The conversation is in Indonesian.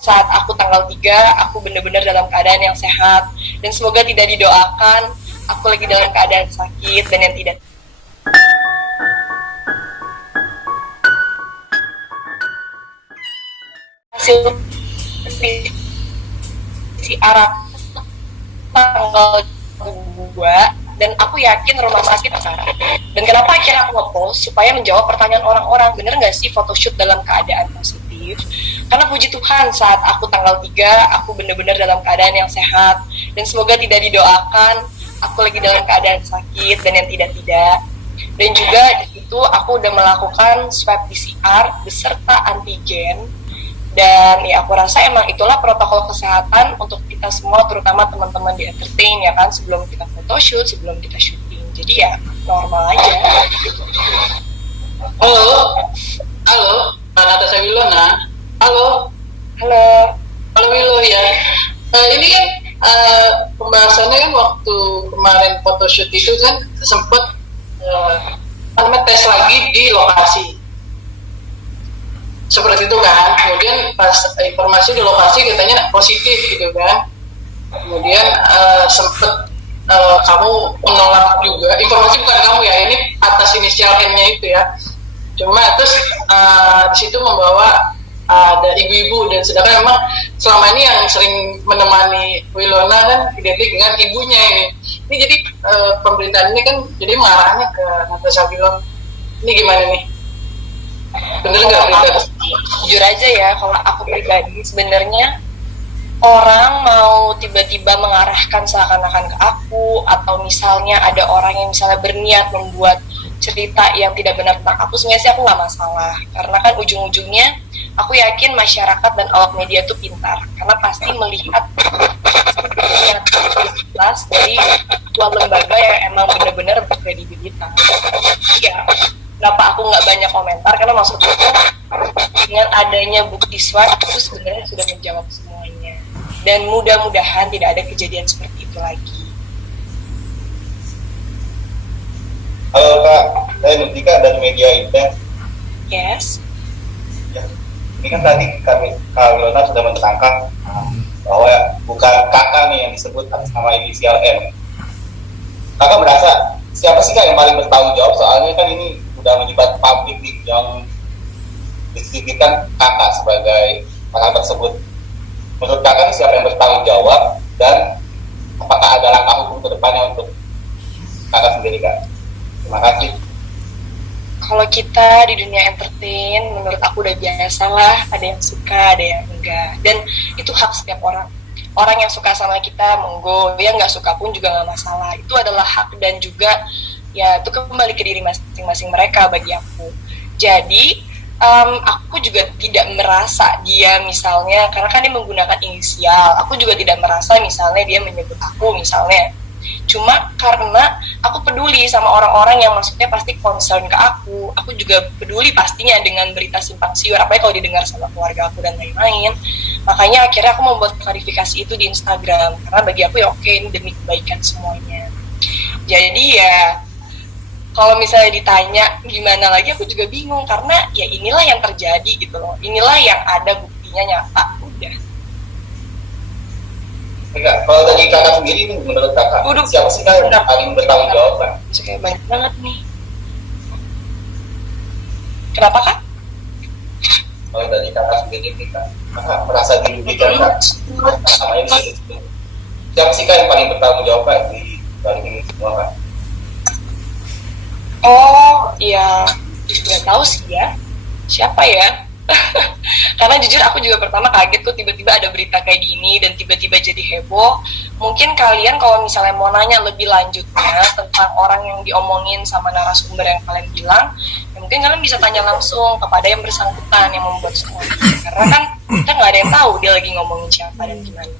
saat aku tanggal 3, aku benar-benar dalam keadaan yang sehat. Dan semoga tidak didoakan, aku lagi dalam keadaan sakit dan yang tidak. Hasil PCR tanggal 2 dan aku yakin rumah sakit besar. Dan kenapa akhirnya aku nge-post? Supaya menjawab pertanyaan orang-orang, bener nggak sih photoshoot dalam keadaan positif? Karena puji Tuhan saat aku tanggal 3, aku benar-benar dalam keadaan yang sehat. Dan semoga tidak didoakan, aku lagi dalam keadaan sakit dan yang tidak-tidak. Dan juga di situ aku udah melakukan swab PCR beserta antigen. Dan ya aku rasa emang itulah protokol kesehatan untuk kita semua, terutama teman-teman di entertain ya kan, sebelum kita photoshoot, sebelum kita syuting. Jadi ya normal aja. Halo, halo, Natasha Wilona. Halo, Halo. halo Wilo ya. Ini kan pembahasannya kan waktu kemarin photoshoot itu kan sempat tes lagi di lokasi. Seperti itu kan, kemudian pas informasi di lokasi katanya positif gitu kan, kemudian sempet kamu menolak juga, informasi bukan kamu ya, ini atas inisial M-nya itu ya, cuma terus di situ membawa ada ibu-ibu, dan sedangkan memang selama ini yang sering menemani Wilona kan identik dengan ibunya ini jadi pemberitaan ini kan jadi mengarahnya ke Natasha Wilona, ini gimana nih? Bener nggak berita? Jujur aja ya, kalau aku pribadi sebenarnya orang mau tiba-tiba mengarahkan seakan-akan ke aku, atau misalnya ada orang yang misalnya berniat membuat cerita yang tidak benar tentang aku, sebenarnya sih aku nggak masalah, karena kan ujung-ujungnya aku yakin masyarakat dan awak media itu pintar, karena pasti melihat yang jelas dari dua lembaga yang emang benar-benar berkredibilitas. Ya, kenapa aku nggak banyak komentar, karena maksudku dengan adanya bukti swab itu sebenarnya sudah menjawab semuanya, dan mudah-mudahan tidak ada kejadian seperti itu lagi. Halo Kak, saya Nurtika dari Media Intens. Yes. Ya, ini kan tadi Kak Wilona sudah menerangkan bahwa bukan kakak nih yang disebut atas nama inisial M. Kakak merasa siapa sih Kak yang paling bertanggung jawab, soalnya kan ini udah menyebabkan publik nih yang disebutkan kakak sebagai kakak tersebut. Menurut kakak nih siapa yang bertanggung jawab, dan apakah ada langkah hukum ke depannya untuk kakak sendiri Kak? Terima kasih. Kalau kita di dunia entertain, menurut aku udah biasa lah, ada yang suka, ada yang enggak, dan itu hak setiap orang. Orang yang suka sama kita monggo, yang nggak suka pun juga nggak masalah. Itu adalah hak, dan juga ya itu kembali ke diri masing-masing mereka bagi aku. Jadi aku juga tidak merasa dia misalnya, karena kan dia menggunakan inisial, aku juga tidak merasa misalnya dia menyebut aku misalnya. Cuma karena aku peduli sama orang-orang yang maksudnya pasti concern ke aku juga peduli pastinya dengan berita simpang siur, apalagi kalau didengar sama keluarga aku dan lain-lain. Makanya akhirnya aku membuat klarifikasi itu di Instagram, karena bagi aku ya oke, ini demi kebaikan semuanya. Jadi ya kalau misalnya ditanya gimana lagi, aku juga bingung, karena ya inilah yang terjadi gitu loh, inilah yang ada buktinya nyata, udah. Enggak, kalau tadi kakak sendiri nih, menurut kakak siapa sih Kak yang paling bertanggung jawab Kak? Kayak banyak banget nih. Kenapa Kak? Kalau dari kakak sendiri nih Kak, kakak merasa dirugikan Kak sama ini gitu. Siapa sih Kak yang paling bertanggung jawab Kak di balik ini semua Kak? Oh, ya nggak tahu sih ya, siapa ya? Karena jujur aku juga pertama kaget kok tiba-tiba ada berita kayak gini dan tiba-tiba jadi heboh. Mungkin kalian kalau misalnya mau nanya lebih lanjutnya tentang orang yang diomongin sama narasumber yang kalian bilang, ya mungkin kalian bisa tanya langsung kepada yang bersangkutan yang membuat story. Karena kan kita nggak ada yang tahu dia lagi ngomongin siapa dan gimana.